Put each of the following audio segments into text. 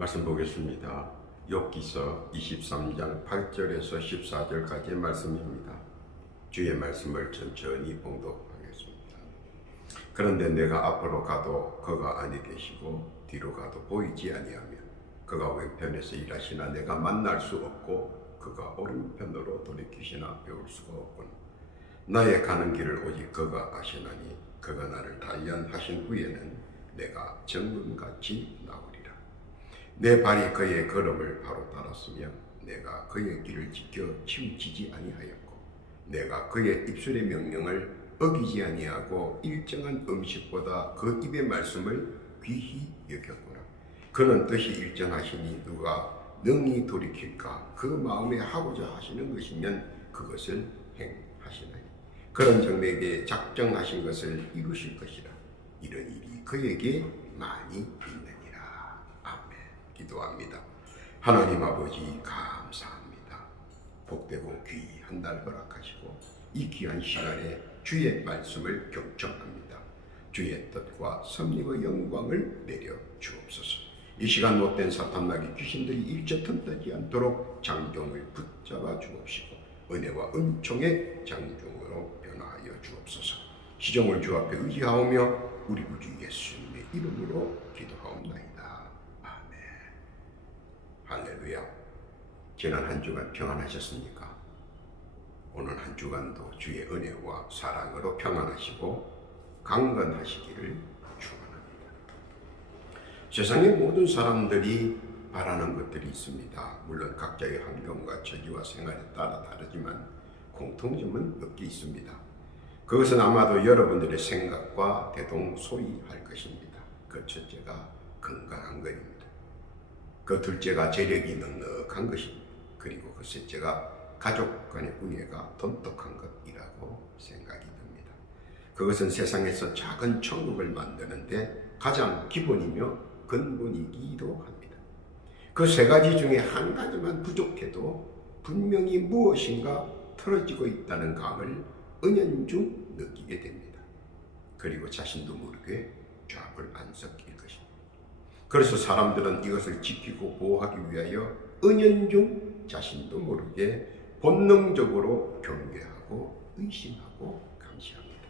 말씀 보겠습니다. 욥기서 23장 8절에서 14절까지의 말씀입니다. 주의 말씀을 천천히 봉독하겠습니다. 그런데 내가 앞으로 가도 그가 아니 계시고 뒤로 가도 보이지 아니하며 그가 왼편에서 일하시나 내가 만날 수 없고 그가 오른편으로 돌이키시나 배울 수가 없구나. 나의 가는 길을 오직 그가 아시나니 그가 나를 단련하신 후에는 내가 정금같이 나오리라. 내 발이 그의 걸음을 바로 따랐으며 내가 그의 길을 지켜 치우치지 아니하였고 내가 그의 입술의 명령을 어기지 아니하고 일정한 음식보다 그 입의 말씀을 귀히 여겼구나. 그는 뜻이 일정하시니 누가 능히 돌이킬까? 그 마음에 하고자 하시는 것이면 그것을 행하시나니 그런즉 내게 작정하신 것을 이루실 것이라. 이런 일이 그에게 많이 있느니라. 아멘. 기도합니다. 하나님 아버지 감사합니다. 복되고 귀한 날 허락하시고 이 귀한 시간에 주의 말씀을 경청합니다. 주의 뜻과 섭리의 영광을 내려 주옵소서. 이 시간 못된 사탄나기 귀신들이 일체 틈타지 않도록 장종을 붙잡아 주옵시고 은혜와 은총의 장종으로 변화하여 주옵소서. 시종을 주 앞에 의지하오며 우리 구주 예수님의 이름으로 기도하옵나이다. 아멘. 할렐루야. 지난 한 주간 평안하셨습니까? 오늘 한 주간도 주의 은혜와 사랑으로 평안하시고 강건하시기를 축원합니다. 세상의 모든 사람들이 바라는 것들이 있습니다. 물론 각자의 환경과 처지와 생활에 따라 다르지만 공통점은 몇 개 있습니다. 그것은 아마도 여러분들의 생각과 대동소이할 것입니다. 그 첫째가 건강한 것입니다. 그 둘째가 재력이 넉넉한 것입니다. 그리고 그 셋째가 가족 간의 우애가 돈독한 것이라고 생각이 듭니다. 그것은 세상에서 작은 천국을 만드는데 가장 기본이며 근본이기도 합니다. 그 세 가지 중에 한 가지만 부족해도 분명히 무엇인가 틀어지고 있다는 감을 은연중 느끼게 됩니다. 그리고 자신도 모르게 좌불 안석일 것입니다. 그래서 사람들은 이것을 지키고 보호하기 위하여 은연중 자신도 모르게 본능적으로 경계하고 의심하고 감시합니다.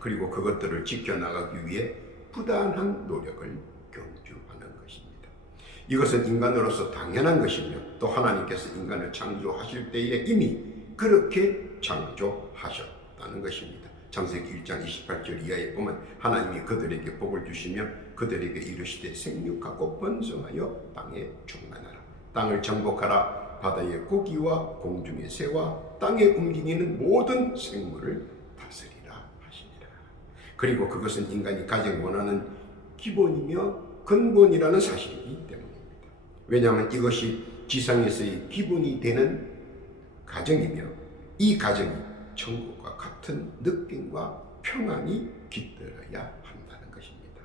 그리고 그것들을 지켜나가기 위해 부단한 노력을 경주하는 것입니다. 이것은 인간으로서 당연한 것이며 또 하나님께서 인간을 창조하실 때에 이미 그렇게 창조하셨다는 것입니다. 창세기 1장 28절 이하에 보면 하나님이 그들에게 복을 주시며 그들에게 이르시되 생육하고 번성하여 땅에 충만하라. 땅을 정복하라. 바다의 고기와 공중의 새와 땅에 움직이는 모든 생물을 다스리라 하시니라. 그리고 그것은 인간이 가장 원하는 기본이며 근본이라는 사실이기 때문입니다. 왜냐하면 이것이 지상에서의 기본이 되는 가정이며 이 가정이 천국과 같은 느낌과 평안이 깃들어야 한다는 것입니다.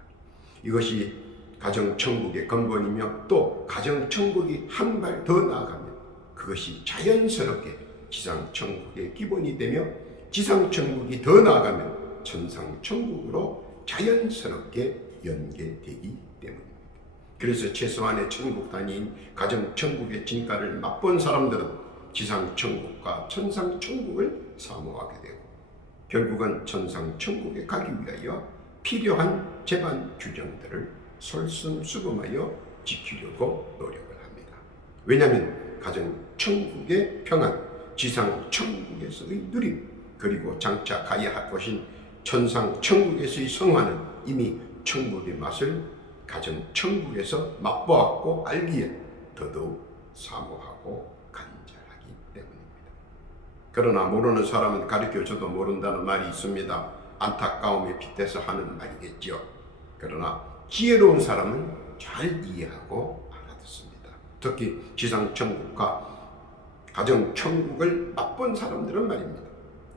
이것이 가정천국의 근본이며 또 가정천국이 한 발 더 나아가면 그것이 자연스럽게 지상천국의 기본이 되며 지상천국이 더 나아가면 천상천국으로 자연스럽게 연계되기 때문입니다. 그래서 최소한의 천국 단위인 가정천국의 진가를 맛본 사람들은 지상천국과 천상천국을 사모하게 되고 결국은 천상천국에 가기 위하여 필요한 제반 규정들을 솔선수범하여 지키려고 노력을 합니다. 왜냐하면 가정천국의 평안, 지상천국에서의 누림, 그리고 장차 가야 할 곳인 천상천국에서의 성화는 이미 천국의 맛을 가정천국에서 맛보았고 알기에 더더욱 사모하고 간절하기 때문입니다. 그러나 모르는 사람은 가르쳐줘도 모른다는 말이 있습니다. 안타까움에 빗대서 하는 말이겠죠. 그러나 지혜로운 사람은 잘 이해하고 알아듣습니다. 특히 지상천국과 가정천국을 맛본 사람들은 말입니다.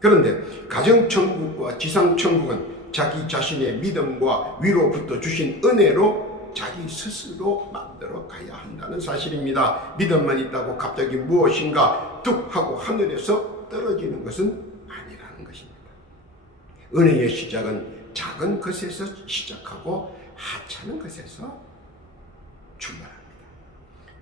그런데 가정천국과 지상천국은 자기 자신의 믿음과 위로부터 주신 은혜로 자기 스스로 만들어 가야 한다는 사실입니다. 믿음만 있다고 갑자기 무엇인가 뚝 하고 하늘에서 떨어지는 것은 아니라는 것입니다. 은혜의 시작은 작은 것에서 시작하고 하찮은 것에서 출발합니다.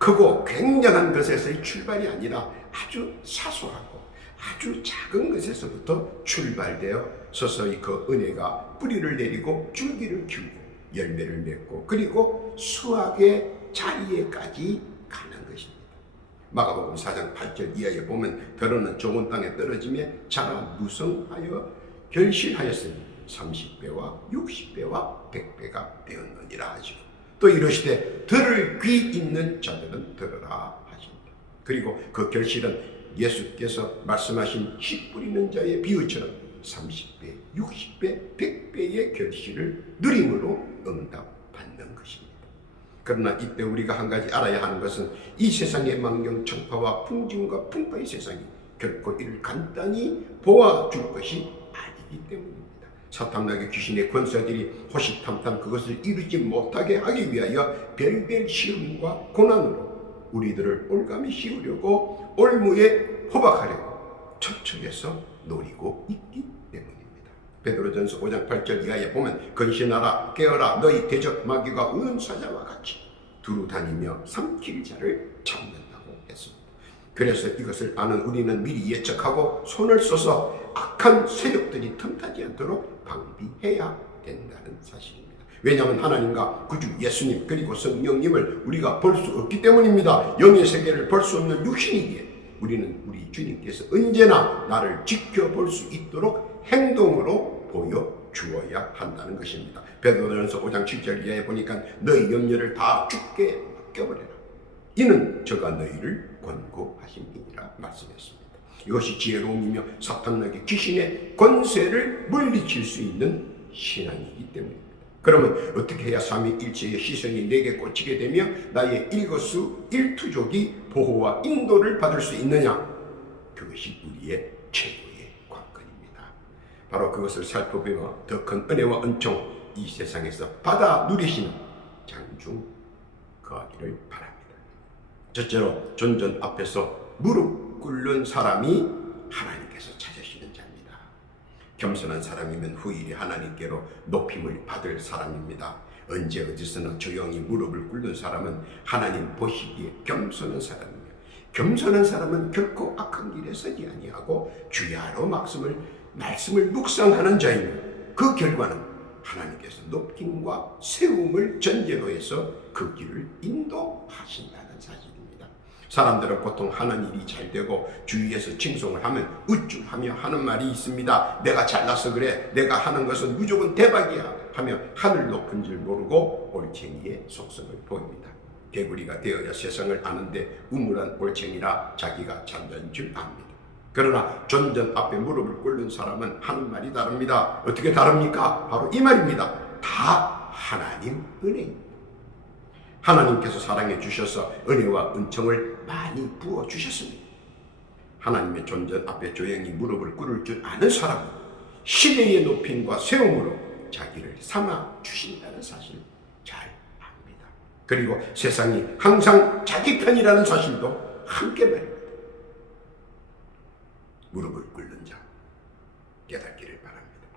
크고 굉장한 것에서의 출발이 아니라 아주 사소하고 아주 작은 것에서부터 출발되어 서서히 그 은혜가 뿌리를 내리고 줄기를 키우고 열매를 맺고 그리고 수확의 자리에까지 가는 것입니다. 마가복음 4장 8절 이하에 보면 더러는 좋은 땅에 떨어지며 자라 무성하여 결실하였으니 30배와 60배와 100배가 되었느니라 하시고 또 이르시되 들을 귀 있는 자들은 들으라 하십니다. 그리고 그 결실은 예수께서 말씀하신 씨 뿌리는 자의 비유처럼 30배, 60배, 100배의 결실을 누림으로 응답받는 것입니다. 그러나 이때 우리가 한 가지 알아야 하는 것은 이 세상의 망령청파와 풍진과 풍파의 세상이 결코 이를 간단히 보아줄 것이 아니기 때문입니다. 사탄에게 귀신의 권세들이 호시탐탐 그것을 이루지 못하게 하기 위하여 별별 시험과 고난으로 우리들을 올감히 씌우려고 올무에 호박하려고 척척해서 노리고 있기 때문입니다. 베드로전서 5장 8절 이하에 보면 근신하라 깨어라 너희 대적 마귀가 은사자와 같이 두루 다니며 삼킬 자를 찾는다고 했습니다. 그래서 이것을 아는 우리는 미리 예측하고 손을 써서 악한 세력들이 틈타지 않도록 방비해야 된다는 사실입니다. 왜냐하면 하나님과 구주 예수님 그리고 성령님을 우리가 볼 수 없기 때문입니다. 영의 세계를 볼 수 없는 육신이기에 우리는 우리 주님께서 언제나 나를 지켜볼 수 있도록 행동으로 보여주어야 한다는 것입니다. 베드로전서 5장 7절 이하에 보니까 너희 염려를 다 주께 맡겨버려라. 이는 저가 너희를 권고하심이니라 말씀했습니다. 이것이 지혜로움이며 사탄에게 귀신의 권세를 물리칠 수 있는 신앙이기 때문입니다. 그러면 어떻게 해야 삼위일체의 시선이 내게 꽂히게 되며 나의 일거수일투족이 보호와 인도를 받을 수 있느냐? 그것이 우리의 최고의 관건입니다. 바로 그것을 살펴보며 더 큰 은혜와 은총 이 세상에서 받아 누리시는 장중 거하기를 바랍니다. 첫째로 존전 앞에서 무릎 꿇는 사람이 하나님께서 찾으시는 자입니다. 겸손한 사람이면 후일에 하나님께로 높임을 받을 사람입니다. 언제 어디서나 조용히 무릎을 꿇는 사람은 하나님 보시기에 겸손한 사람입니다. 겸손한 사람은 결코 악한 길에 서지 아니하고 주야로 말씀을 묵상하는 자이며 그 결과는 하나님께서 높임과 세움을 전제로 해서 그 길을 인도하신다는 사실입니다. 사람들은 보통 하는 일이 잘 되고 주위에서 칭송을 하면 우쭐하며 하는 말이 있습니다. 내가 잘나서 그래, 내가 하는 것은 무조건 대박이야 하며 하늘 높은 줄 모르고 올챙이의 속성을 보입니다. 개구리가 되어야 세상을 아는데 우물한 올챙이라 자기가 잠자는 줄 압니다. 그러나 존전 앞에 무릎을 꿇는 사람은 하는 말이 다릅니다. 어떻게 다릅니까? 바로 이 말입니다. 다 하나님 은혜입니다. 하나님께서 사랑해 주셔서 은혜와 은총을 많이 부어 주셨습니다. 하나님의 존전 앞에 조용히 무릎을 꿇을 줄 아는 사람은 시대의 높임과 세움으로 자기를 삼아 주신다는 사실 잘 압니다. 그리고 세상이 항상 자기 편이라는 사실도 함께 말입니다. 무릎을 꿇는 자 깨닫기를 바랍니다.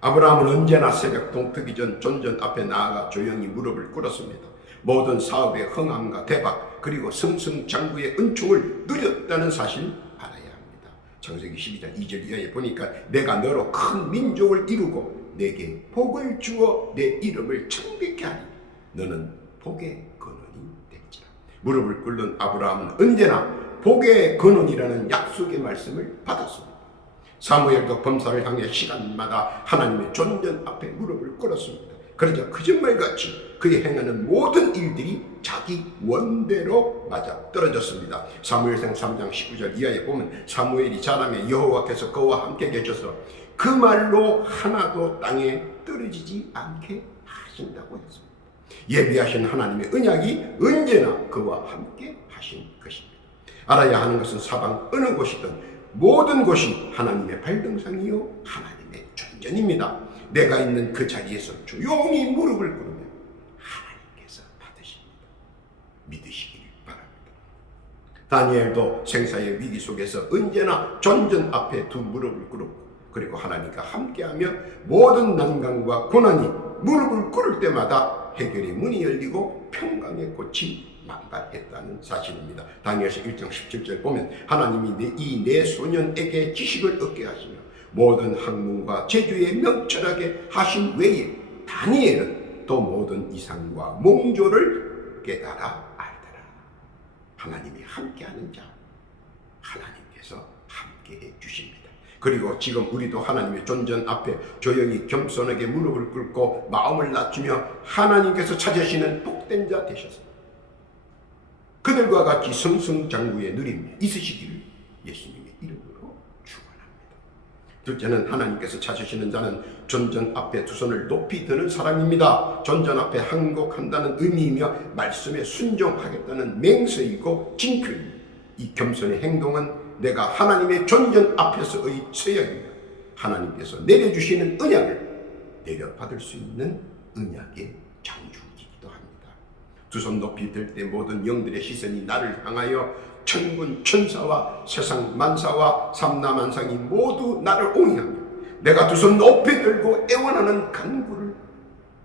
아브라함은 언제나 새벽 동트기 전 존전 앞에 나아가 조용히 무릎을 꿇었습니다. 모든 사업의 흥함과 대박 그리고 승승장구의 은총을 누렸다는 사실 알아야 합니다. 창세기 12장 2절 이하에 보니까 내가 너로 큰 민족을 이루고 내게 복을 주어 내 이름을 창백케 하리. 너는 복의 근원이 될지라. 무릎을 꿇는 아브라함은 언제나 복의 근원이라는 약속의 말씀을 받았습니다. 사무엘도 범사를 향해 시간마다 하나님의 존전 앞에 무릎을 꿇었습니다. 그러자 거짓말같이 그의 행하는 모든 일들이 자기 원대로 맞아 떨어졌습니다. 사무엘상 3장 19절 이하에 보면 사무엘이 자라며 여호와께서 그와 함께 계셔서 그 말로 하나도 땅에 떨어지지 않게 하신다고 했습니다. 예비하신 하나님의 언약이 언제나 그와 함께 하신 것입니다. 알아야 하는 것은 사방 어느 곳이든 모든 곳이 하나님의 발등상이요 하나님의 존전입니다. 내가 있는 그 자리에서 조용히 무릎을 꿇으면 하나님께서 받으십니다. 믿으시기를 바랍니다. 다니엘도 생사의 위기 속에서 언제나 존전 앞에 두 무릎을 꿇었고 그리고 하나님과 함께하며 모든 난관과 고난이 무릎을 꿇을 때마다 해결의 문이 열리고 평강의 꽃이 만발했다는 사실입니다. 다니엘서 1장 17절 보면 하나님이 내 소년에게 지식을 얻게 하시며 모든 학문과 제주에 명철하게 하신 외에 다니엘은 또 모든 이상과 몽조를 깨달아 알더라. 하나님이 함께하는 자, 하나님께서 함께해 주십니다. 그리고 지금 우리도 하나님의 존전 앞에 조용히 겸손하게 무릎을 꿇고 마음을 낮추며 하나님께서 찾으시는 복된 자 되셔서 그들과 같이 승승장구의 누림이 있으시기를 예수님의 이름으로 축원합니다. 둘째는 하나님께서 찾으시는 자는 존전 앞에 두 손을 높이 드는 사람입니다. 존전 앞에 항복한다는 의미이며 말씀에 순종하겠다는 맹세이고 징표입니다. 이 겸손의 행동은 내가 하나님의 존전 앞에서의 서약이며 하나님께서 내려주시는 언약을 내려받을 수 있는 언약의 장주이기도 합니다. 두 손 높이 들 때 모든 영들의 시선이 나를 향하여 천군 천사와 세상 만사와 삼라만상이 모두 나를 옹이하며 내가 두 손 높이 들고 애원하는 간구를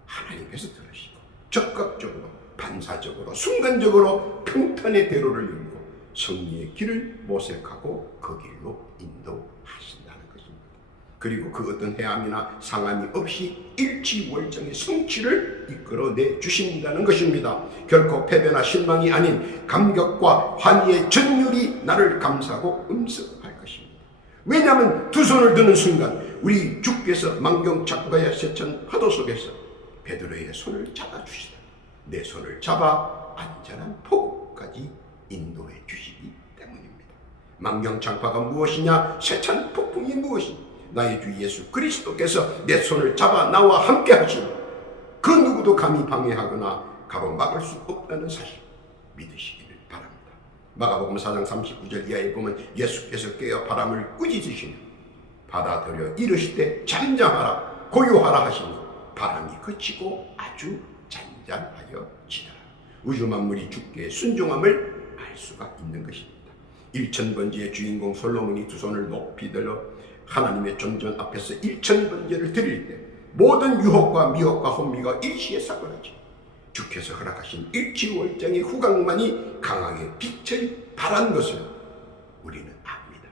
하나님께서 들으시고 적극적으로 반사적으로 순간적으로 평탄의 대로를 열고 승리의 길을 모색하고 그 길로 인도하신다는 것입니다. 그리고 그 어떤 해함이나 상함이 없이 일치월장의 성취를 이끌어내 주신다는 것입니다. 결코 패배나 실망이 아닌 감격과 환희의 전율이 나를 감싸고 음습할 것입니다. 왜냐하면 두 손을 드는 순간 우리 주께서 만경작가의 세찬 파도 속에서 베드로의 손을 잡아주시다. 내 손을 잡아 안전한 포구까지 인도해 주시기 때문입니다. 만경창파가 무엇이냐? 세찬 폭풍이 무엇이냐? 나의 주 예수 그리스도께서 내 손을 잡아 나와 함께 하시니 그 누구도 감히 방해하거나 가로막을 수 없다는 사실 믿으시기를 바랍니다. 마가복음 4장 39절 이하에 보면 예수께서 깨어 바람을 꾸짖으시며 받아들여 이르시되 잠잠하라 고요하라 하시니 바람이 그치고 아주 잔잔하여 지더라. 우주 만물이 주께 순종함을 알 수가 있는 것입니다. 1000번제의 주인공 솔로몬이 두 손을 높이 들어 하나님의 존전 앞에서 1000번제를 드릴 때 모든 유혹과 미혹과 혼미가 일시에 사그라지 주께서 허락하신 일치월장의 후광만이 강하게 빛을 발한 것을 우리는 압니다.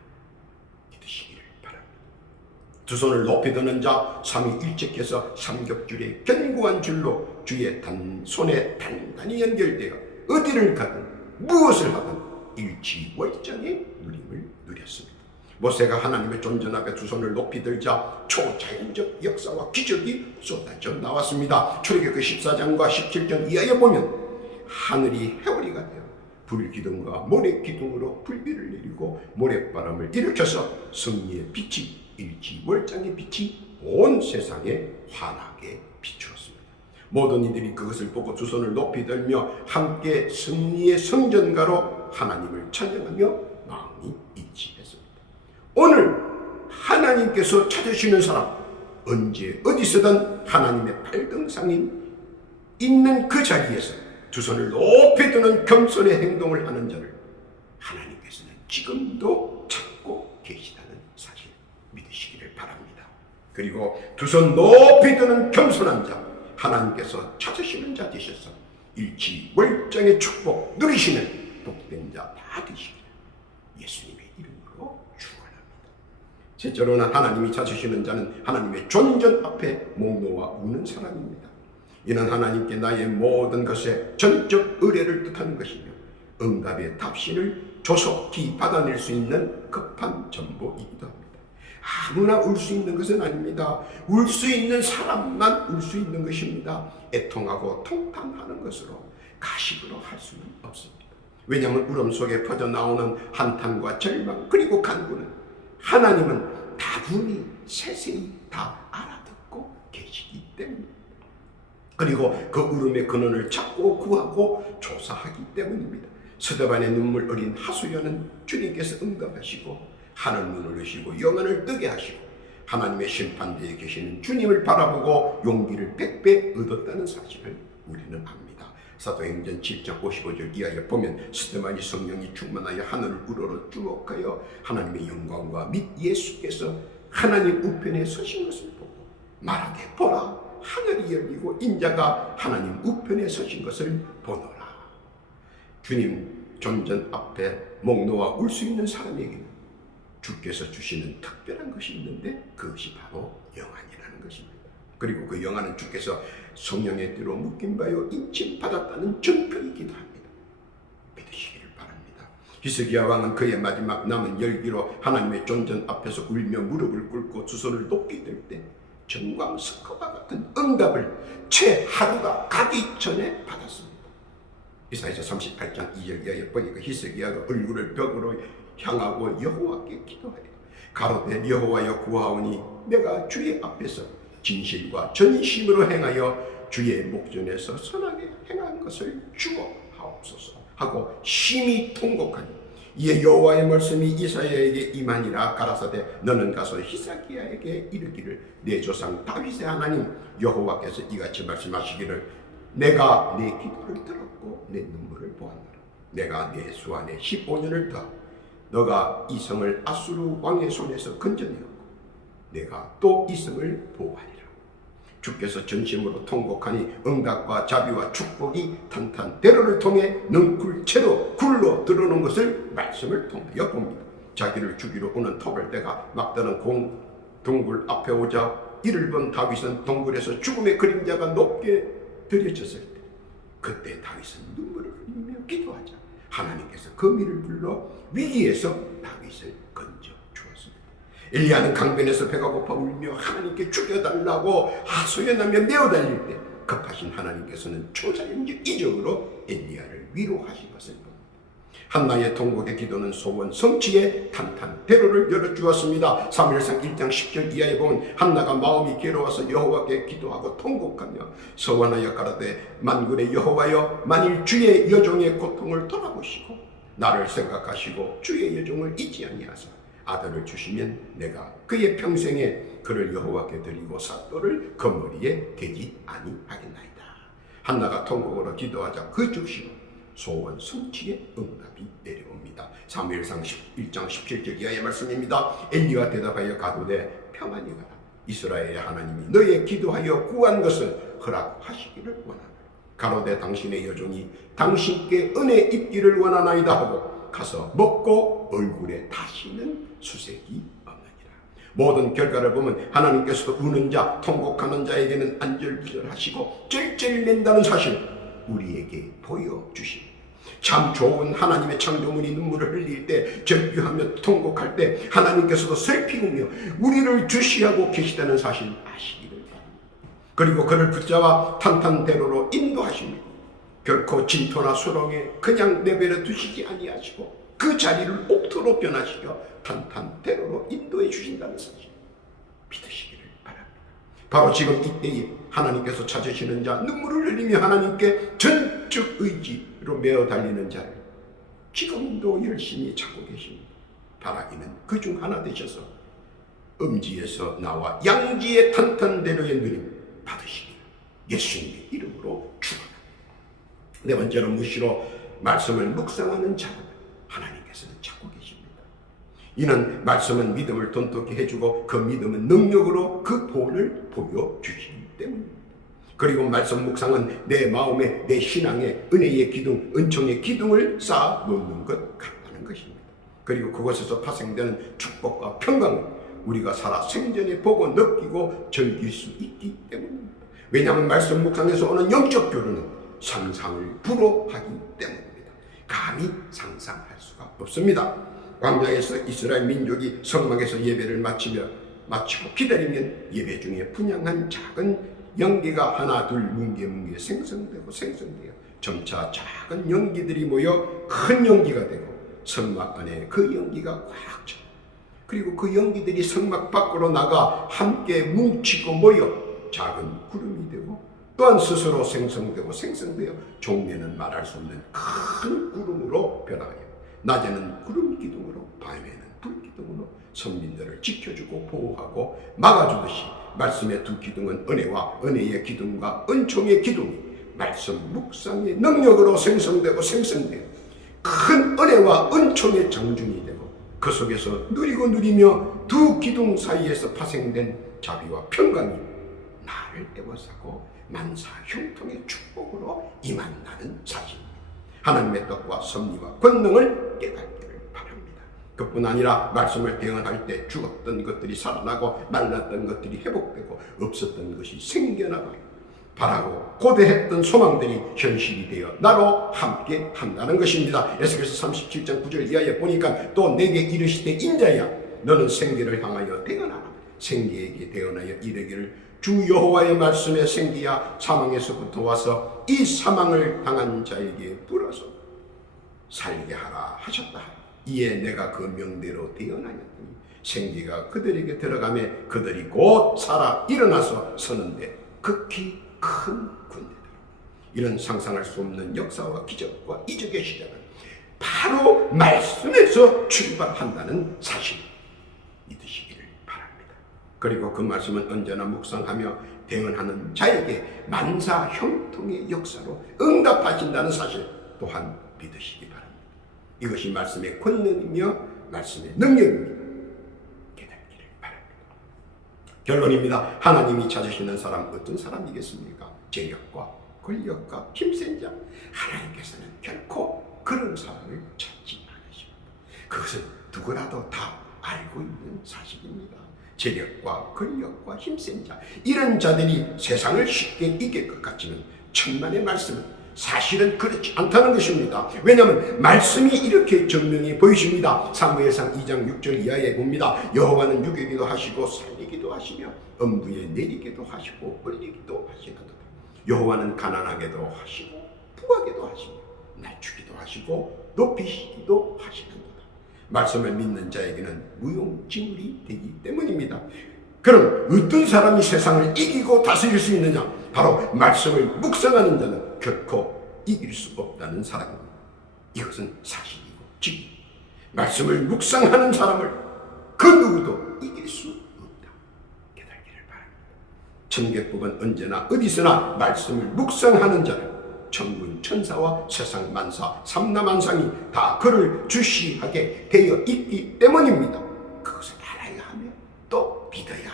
믿으시기를 바랍니다. 두 손을 높이 드는 자 삼위일체께서 삼겹줄의 견고한 줄로 주의 손에 단단히 연결되어 어디를 가든 무엇을 하든 일치월장의 누림을 누렸습니다. 모세가 하나님의 존전 앞에 두 손을 높이 들자 초자연적 역사와 기적이 쏟아져 나왔습니다. 출애굽기 14장과 17장 이하에 보면 하늘이 해오리가 되어 불기둥과 모래기둥으로 불비를 내리고 모래바람을 일으켜서 승리의 빛이 일치월장의 빛이 온 세상에 환하게 비추었습니다. 모든 이들이 그것을 보고 두 손을 높이 들며 함께 승리의 성전가로 하나님을 찬양하며 마음이 일치했습니다. 오늘 하나님께서 찾으시는 사람 언제 어디서든 하나님의 팔등상인 있는 그 자리에서 두 손을 높이 드는 겸손의 행동을 하는 자를 하나님께서는 지금도 찾고 계시다는 사실 믿으시기를 바랍니다. 그리고 두 손 높이 드는 겸손한 자 하나님께서 찾으시는 자 되셔서 일치월장의 축복 누리시는 복된 자 다 되시기를 예수님의 이름으로 축원합니다. 셋째로는 하나님이 찾으시는 자는 하나님의 존전 앞에 목 놓아 우는 사람입니다. 이는 하나님께 나의 모든 것에 전적 의뢰를 뜻하는 것이며 응답의 답신을 조속히 받아낼 수 있는 급한 전보이기도 합니다. 아무나 울 수 있는 것은 아닙니다. 울 수 있는 사람만 울 수 있는 것입니다. 애통하고 통탄하는 것으로 가식으로 할 수는 없습니다. 왜냐하면 울음 속에 퍼져나오는 한탄과 절망 그리고 간구는 하나님은 다분히 세세히 다 알아듣고 계시기 때문입니다. 그리고 그 울음의 근원을 찾고 구하고 조사하기 때문입니다. 스데반의 눈물 어린 하수연은 주님께서 응답하시고 하늘 문을 여시고 영안을 뜨게 하시고 하나님의 심판대에 계시는 주님을 바라보고 용기를 100배 얻었다는 사실을 우리는 압니다. 사도행전 7장 55절 이하에 보면 스데반이 성령이 충만하여 하늘을 우러러 주목하여 하나님의 영광과 및 예수께서 하나님 우편에 서신 것을 보고 말하되 보라 하늘이 열리고 인자가 하나님 우편에 서신 것을 보노라. 주님 존전 앞에 목 놓아 울 수 있는 사람에게는 주께서 주시는 특별한 것이 있는데 그것이 바로 영안이라는 것입니다. 그리고 그 영안은 주께서 성령의 띠로 묶임 바요 인침받았다는 증표이기도 합니다. 믿으시기를 바랍니다. 히스기야 왕은 그의 마지막 남은 열기로 하나님의 존전 앞에서 울며 무릎을 꿇고 두 손을 높이 들 때 정광석과 같은 응답을 채 하루가 가기 전에 받았습니다. 이사야서 38장 2절 이하에 보니까 히스기야가 얼굴을 벽으로 향하고 여호와께 기도하여 가로되 여호와여 구하오니 내가 주의 앞에서 진실과 전심으로 행하여 주의 목전에서 선하게 행한 것을 주옵하옵소서 하고 심히 통곡하니 이에 여호와의 말씀이 이사야에게 임하니라. 가라사대 너는 가서 히스기야에게 이르기를 내 조상 다윗의 하나님 여호와께서 이같이 말씀하시기를 내가 내 기도를 들었고 내 눈물을 보았노라. 내가 내 수 안에 15년을 더 너가 이 성을 아수르 왕의 손에서 건져내었고 내가 또 이 성을 보호하리라. 주께서 전심으로 통곡하니 응답과 자비와 축복이 탄탄대로를 통해 능굴채로 굴러 들어오는 것을 말씀을 통하여 봅니다. 자기를 죽이러 오는 토벌대가 막다른 동굴 앞에 오자 이를 본 다윗은 동굴에서 죽음의 그림자가 높게 들여졌을 때 그때 다윗은 눈물을 흘리며 기도하자 하나님께서 거미를 불러 위기에서 다윗을 건져 주었습니다. 엘리야는 강변에서 배가 고파 울며 하나님께 죽여달라고 하소연하며 메어 달릴 때 급하신 하나님께서는 초자연적 이적으로 엘리야를 위로하신 것을 봅니다. 한나의 통곡의 기도는 소원 성취의 탄탄대로를 열어주었습니다. 사무엘상 1장 10절 이하에 보면 한나가 마음이 괴로워서 여호와께 기도하고 통곡하며 서원하여 가라되 만군의 여호와여 만일 주의 여종의 고통을 돌아보시고 나를 생각하시고 주의 여종을 잊지 아니하사 아들을 주시면 내가 그의 평생에 그를 여호와께 드리고 삿돌을 그 머리에 대지 아니하겠나이다. 한나가 통곡으로 기도하자 그 즉시로 소원 성취의 응답이 내려옵니다. 사무엘상 1장 17절 이하의 말씀입니다. 엘리가 대답하여 가로되 평안히 가라. 이스라엘의 하나님이 너의 기도하여 구한 것을 허락하시기를 원하노라. 가로되 당신의 여종이 당신께 은혜 입기를 원하나이다 하고 가서 먹고 얼굴에 다시는 수색이 없느니라. 모든 결과를 보면 하나님께서도 우는 자, 통곡하는 자에게는 안절부절하시고 찔찔맨다는 사실 우리에게 보여주십니다. 참 좋은 하나님의 창조물이 눈물을 흘릴 때, 절규하며 통곡할 때 하나님께서도 슬피 우며 우리를 주시하고 계시다는 사실 아시기를 바랍니다. 그리고 그를 붙잡아 탄탄대로로 인도하십니다. 결코 진토나 수렁에 그냥 내버려 두시지 아니하시고 그 자리를 옥토로 변화시켜 탄탄대로로 인도해 주신다는 사실 믿으시기를 바랍니다. 바로 지금 이때에 하나님께서 찾으시는 자, 눈물을 흘리며 하나님께 전적 의지로 메어 달리는 자를 지금도 열심히 찾고 계십니다. 바라기는 그 중 하나 되셔서 음지에서 나와 양지의 탄탄대로의 누림 받으시기를 예수님의 이름으로 축원합니다. 네 번째로 무시로 말씀을 묵상하는 자를 하나님께서는 찾고 계십니다. 이는 말씀은 믿음을 돈독히 해주고 그 믿음은 능력으로 그 본을 보여주시기 때문입니다. 그리고 말씀 묵상은 내 마음에 내 신앙의 은혜의 기둥, 은총의 기둥을 쌓아 놓는 것 같다는 것입니다. 그리고 그곳에서 파생되는 축복과 평강을 우리가 살아 생전에 보고 느끼고 즐길 수 있기 때문입니다. 왜냐하면 말씀 묵상에서 오는 영적 교류는 상상을 불허하기 때문입니다. 감히 상상할 수가 없습니다. 광야에서 이스라엘 민족이 성막에서 예배를 마치고 기다리면 예배 중에 분양한 작은 연기가 하나 둘 뭉게뭉게 생성되어 점차 작은 연기들이 모여 큰 연기가 되고 성막 안에 그 연기가 꽉 차. 그리고 그 연기들이 성막 밖으로 나가 함께 뭉치고 모여 작은 구름이 되고 또한 스스로 생성되어 종래는 말할 수 없는 큰 구름으로 변하여 낮에는 구름 기둥으로 밤에는 불 기둥으로 선민들을 지켜주고 보호하고 막아주듯이 말씀의 두 기둥은 은혜와 은혜의 기둥과 은총의 기둥이 말씀 묵상의 능력으로 생성되어 큰 은혜와 은총의 장중이 되고 그 속에서 누리며 두 기둥 사이에서 파생된 자비와 평강이 나를 에워싸고 만사 형통의 축복으로 임한다는 사실입니다. 하나님의 뜻과 섭리와 권능을 깨닫기를 바랍니다. 그뿐 아니라 말씀을 대언할 때 죽었던 것들이 살아나고 말랐던 것들이 회복되고 없었던 것이 생겨나고 바라고 고대했던 소망들이 현실이 되어 나로 함께 한다는 것입니다. 에스겔서 37장 9절 이하에 보니까 또 내게 이르시되 인자야 너는 생기를 향하여 대언하라. 생기에게 대언하여 이르기를 주 여호와의 말씀에 생기야 사망에서부터 와서 이 사망을 당한 자에게 불어서 살게 하라 하셨다. 이에 내가 그 명대로 대언하였더니 생기가 그들에게 들어가매 그들이 곧 살아 일어나서 서는데 극히 큰 군대다. 이런 상상할 수 없는 역사와 기적과 이적의 시작은 바로 말씀에서 출발한다는 사실 믿으시기를 바랍니다. 그리고 그 말씀은 언제나 묵상하며 대언하는 자에게 만사 형통의 역사로 응답하신다는 사실 또한 믿으시기 바랍니다. 이것이 말씀의 권능이며 말씀의 능력입니다. 깨닫기를 바랍니다. 결론입니다. 하나님이 찾으시는 사람 어떤 사람이겠습니까? 재력과 권력과 힘센 자. 하나님께서는 결코 그런 사람을 찾지 않으십니다. 그것은 누구라도 다 알고 있는 사실입니다. 재력과 권력과 힘센 자, 이런 자들이 세상을 쉽게 이길 것 같지만 천만의 말씀은 사실은 그렇지 않다는 것입니다. 왜냐하면 말씀이 이렇게 증명해 보이십니다. 사무엘상 2장 6절 이하에 봅니다. 여호와는 죽이기도 하시고 살리기도 하시며 엄부에 내리기도 하시고 올리기도 하시나도다. 여호와는 가난하게도 하시고 부하게도 하시며 낮추기도 하시고 높이시기도 하시는도다. 말씀을 믿는 자에게는 무용지물이 되기 때문입니다. 그럼 어떤 사람이 세상을 이기고 다스릴 수 있느냐? 바로 말씀을 묵상하는 자는 결코 이길 수 없다는 사람입니다. 이것은 사실이고 진리. 말씀을 묵상하는 사람을 그 누구도 이길 수 없다. 깨닫기를 바랍니다. 천계법은 언제나 어디서나 말씀을 묵상하는 자를 천군 천사와 세상 만사 삼라만상이 다 그를 주시하게 되어 있기 때문입니다. 그것을 알아야 하며 또 믿어야 합니다.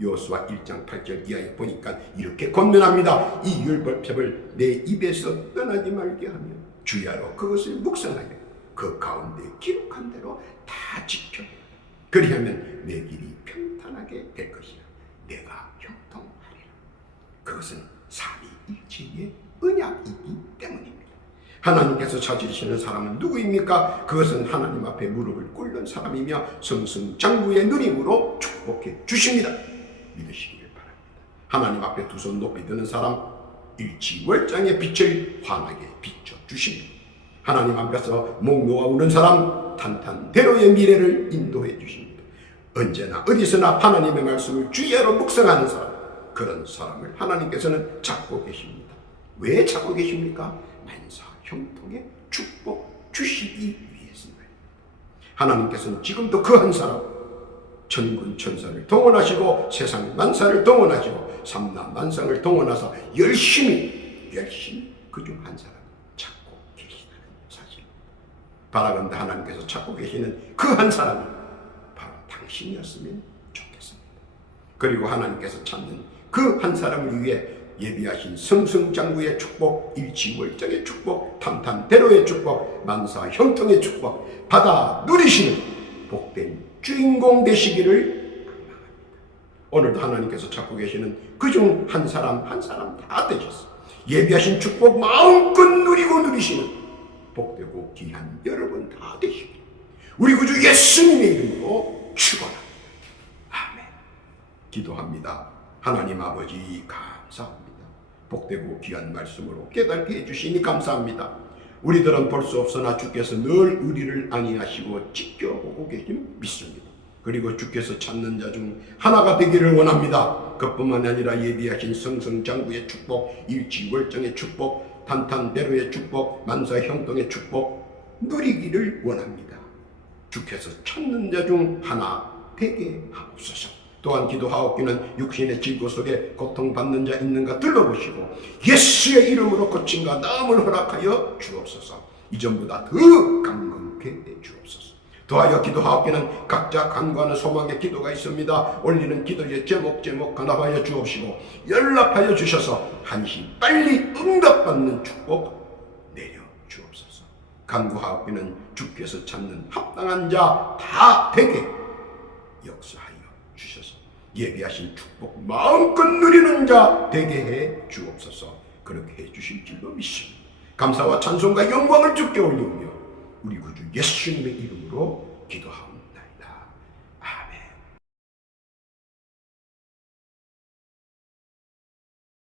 여호수아 1장 8절 이하에 보니까 이렇게 권면합니다. 이 율법책을 내 입에서 떠나지 말게 하며 주야로 그것을 묵상하여 그 가운데 기록한 대로 다 지켜. 그리하면 내 길이 평탄하게 될 것이라. 내가 형통하리라. 그것은 삼위일체의 언약이기 때문입니다. 하나님께서 찾으시는 사람은 누구입니까? 그것은 하나님 앞에 무릎을 꿇는 사람이며 승승장구의 누림으로 축복해 주십니다. 믿으시기를 바랍니다. 하나님 앞에 두 손 높이 드는 사람 일치월장의 빛을 환하게 비춰주십니다. 하나님 앞에서 목 놓아 우는 사람 탄탄대로의 미래를 인도해 주십니다. 언제나 어디서나 하나님의 말씀을 주야로 묵상하는 사람, 그런 사람을 하나님께서는 찾고 계십니다. 왜 찾고 계십니까? 만사 형통의 축복 주시기 위해서입니다. 하나님께서는 지금도 그 한 사람 천군 천사를 동원하시고 세상 만사를 동원하시고 삼라만상을 동원하셔서 열심히 그중 한 사람 찾고 계시다는 사실입니다. 바라건대 하나님께서 찾고 계시는 그 한 사람이 바로 당신이었으면 좋겠습니다. 그리고 하나님께서 찾는 그 한 사람을 위해 예비하신 승승장구의 축복, 일치월장의 축복, 탄탄대로의 축복, 만사 형통의 축복 받아 누리시는 복된 주인공 되시기를 바랍니다. 오늘도 하나님께서 찾고 계시는 그중 한 사람 한 사람 다 되셨어. 예비하신 축복 마음껏 누리고 누리시는 복되고 귀한 여러분 다 되시길 우리 구주 예수님의 이름으로 축원합니다. 아멘. 기도합니다. 하나님 아버지 감사합니다. 복되고 귀한 말씀으로 깨닫게 해주시니 감사합니다. 우리들은 볼 수 없으나 주께서 늘 우리를 안위하시고 지켜보고 계심 믿습니다. 그리고 주께서 찾는 자 중 하나가 되기를 원합니다. 그뿐만 아니라 예비하신 성성장구의 축복, 일치월장의 축복, 탄탄대로의 축복, 만사형통의 축복 누리기를 원합니다. 주께서 찾는 자 중 하나 되게 하옵소서. 또한 기도하옵기는 육신의 질고 속에 고통받는 자 있는가 둘러보시고 예수의 이름으로 고침과 나음을 허락하여 주옵소서. 이전보다 더 강건케 해 주옵소서. 더하여 기도하옵기는 각자 간구하는 소망의 기도가 있습니다. 올리는 기도의 제목 간합하여 주옵시고 연락하여 주셔서 한시 빨리 응답받는 축복 내려 주옵소서. 간구하옵기는 주께서 찾는 합당한 자 다 되게 역사하여 주셔서 예비하신 축복 마음껏 누리는 자 되게 해 주옵소서. 그렇게 해 주실 줄로 믿습니다. 감사와 찬송과 영광을 주께 올리며 우리 구주 예수님의 이름으로 기도합니다.